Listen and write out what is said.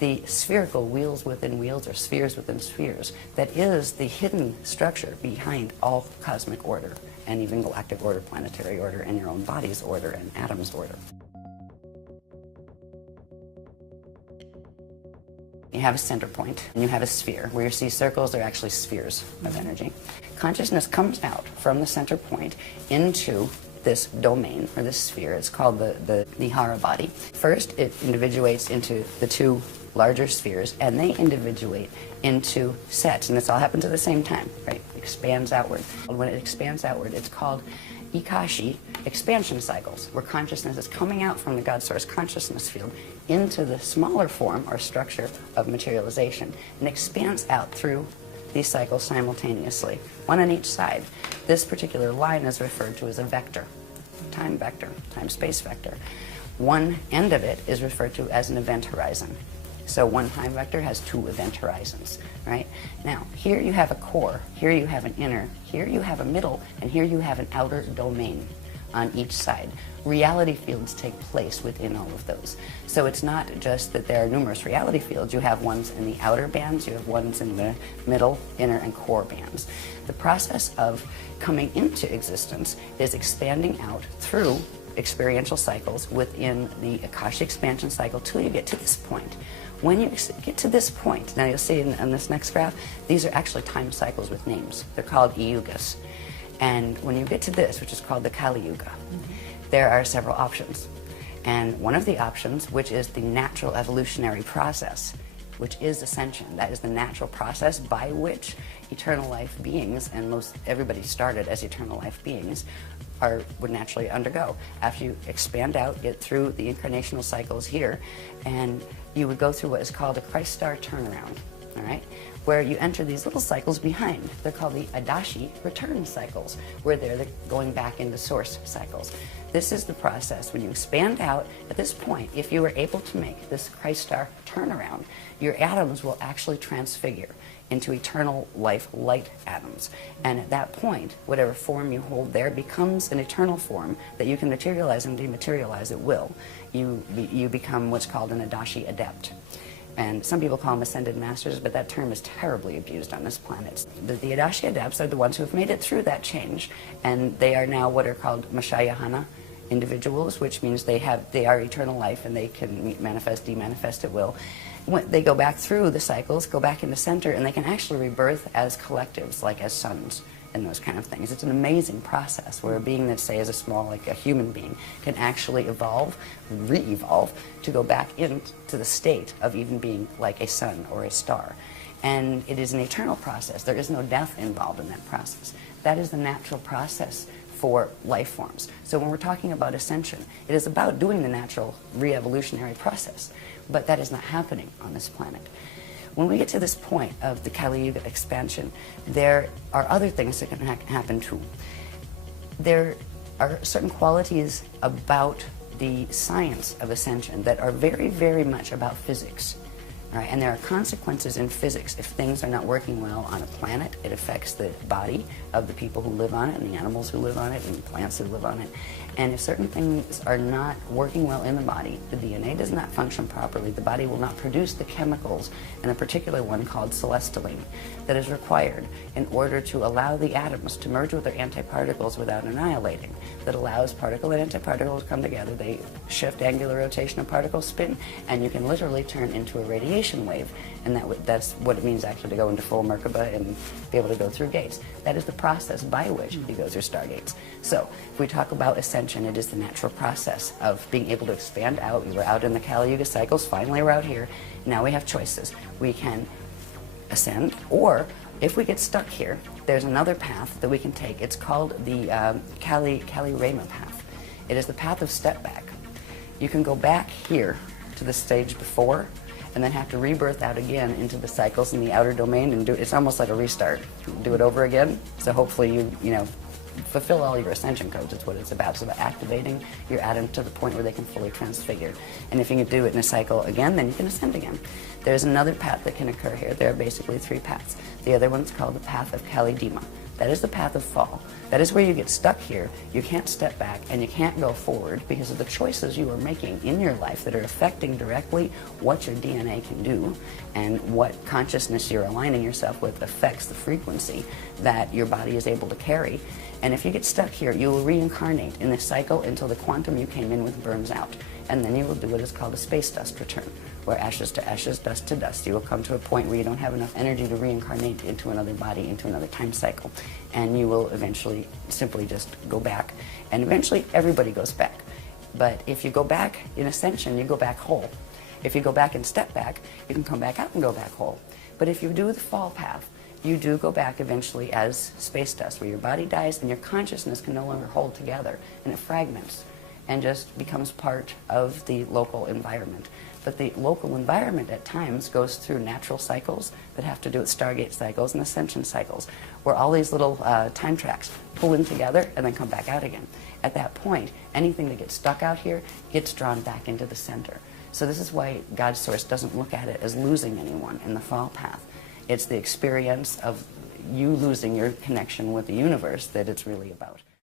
the spherical wheels within wheels or spheres within spheres that is the hidden structure behind all cosmic order and even galactic order, planetary order, and your own body's order and atom's order. You have a center point, and you have a sphere. Where you see circles, they're actually spheres of energy. Consciousness comes out from the center point into this domain, or this sphere. It's called the Nihara body. First, it individuates into the two larger spheres, and they individuate into sets, and this all happens at the same time, right? It expands outward. When it expands outward, it's called Ikashi expansion cycles, where consciousness is coming out from the God Source consciousness field into the smaller form or structure of materialization and expands out through these cycles simultaneously, one on each side. This particular line is referred to as a vector, time space vector. One end of it is referred to as an event horizon. So one time vector has two event horizons, right? Now, here you have a core, here you have an inner, here you have a middle, and here you have an outer domain on each side. Reality fields take place within all of those. So it's not just that there are numerous reality fields. You have ones in the outer bands, you have ones in the middle, inner, and core bands. The process of coming into existence is expanding out through experiential cycles within the Akashic expansion cycle till you get to this point. When you get to this point, now you'll see in this next graph, these are actually time cycles with names. They're called yugas. And when you get to this, which is called the Kali Yuga, there are several options. And one of the options, which is the natural evolutionary process, which is ascension. That is the natural process by which eternal life beings, and most everybody started as eternal life beings, would naturally undergo. After you expand out, get through the incarnational cycles here, and you would go through what is called a Christ star turnaround, all right? Where you enter these little cycles behind. They're called the Adashi return cycles, where they're going back into source cycles. This is the process. When you expand out, at this point, if you were able to make this Christ star turnaround, your atoms will actually transfigure into eternal life light atoms. And at that point, whatever form you hold there becomes an eternal form that you can materialize and dematerialize at will. You become what's called an Adashi adept. And some people call them ascended masters, but that term is terribly abused on this planet. The Adashi adepts are the ones who have made it through that change, and they are now what are called Mashayahana individuals, which means they are eternal life and they can manifest, demanifest at will. When they go back through the cycles, go back into center, and they can actually rebirth as collectives, like as suns and those kind of things. It's an amazing process where a being that, say, is a small, like a human being, can actually evolve, re-evolve, to go back into the state of even being like a sun or a star. And it is an eternal process. There is no death involved in that process. That is the natural process for life forms. So when we're talking about ascension, it is about doing the natural re-evolutionary process, but that is not happening on this planet. When we get to this point of the Kali Yuga expansion, there are other things that can happen too. There are certain qualities about the science of ascension that are very, very much about physics. Right? And there are consequences in physics. If things are not working well on a planet, it affects the body of the people who live on it, and the animals who live on it, and the plants who live on it. And if certain things are not working well in the body, the DNA does not function properly, the body will not produce the chemicals, and a particular one called celestaline, that is required in order to allow the atoms to merge with their antiparticles without annihilating. That allows particle and antiparticle to come together. They shift angular rotation of particle spin, and you can literally turn into a radiation wave. And that's what it means actually to go into full Merkaba and be able to go through gates. That is the process by which you go through stargates. So if we talk about ascension, it is the natural process of being able to expand out. We were out in the Kali Yuga cycles, finally we're out here. Now we have choices. We can ascend, or if we get stuck here, there's another path that we can take. It's called the Kali Rama path. It is the path of step back. You can go back here to the stage before, and then have to rebirth out again into the cycles in the outer domain and do it's almost like a restart. Do it over again. So hopefully you know, fulfill all your ascension codes. It's what it's about. It's about activating your atoms to the point where they can fully transfigure. And if you can do it in a cycle again, then you can ascend again. There's another path that can occur here. There are basically three paths. The other one's called the path of Kali Dima, That is the path of fall. That is where you get stuck here. You can't step back and you can't go forward because of the choices you are making in your life that are affecting directly what your DNA can do, and what consciousness you're aligning yourself with affects the frequency that your body is able to carry. And if you get stuck here, you will reincarnate in this cycle until the quantum you came in with burns out. And then you will do what is called a space dust return, where ashes to ashes, dust to dust. You will come to a point where you don't have enough energy to reincarnate into another body, into another time cycle. And you will eventually simply just go back. And eventually everybody goes back. But if you go back in ascension, you go back whole. If you go back and step back, you can come back out and go back whole. But if you do the fall path, you do go back eventually as space dust, where your body dies and your consciousness can no longer hold together, and it fragments and just becomes part of the local environment. But the local environment at times goes through natural cycles that have to do with Stargate cycles and ascension cycles, where all these little time tracks pull in together and then come back out again. At that point, anything that gets stuck out here gets drawn back into the center. So this is why God's Source doesn't look at it as losing anyone in the fall path. It's the experience of you losing your connection with the universe that it's really about.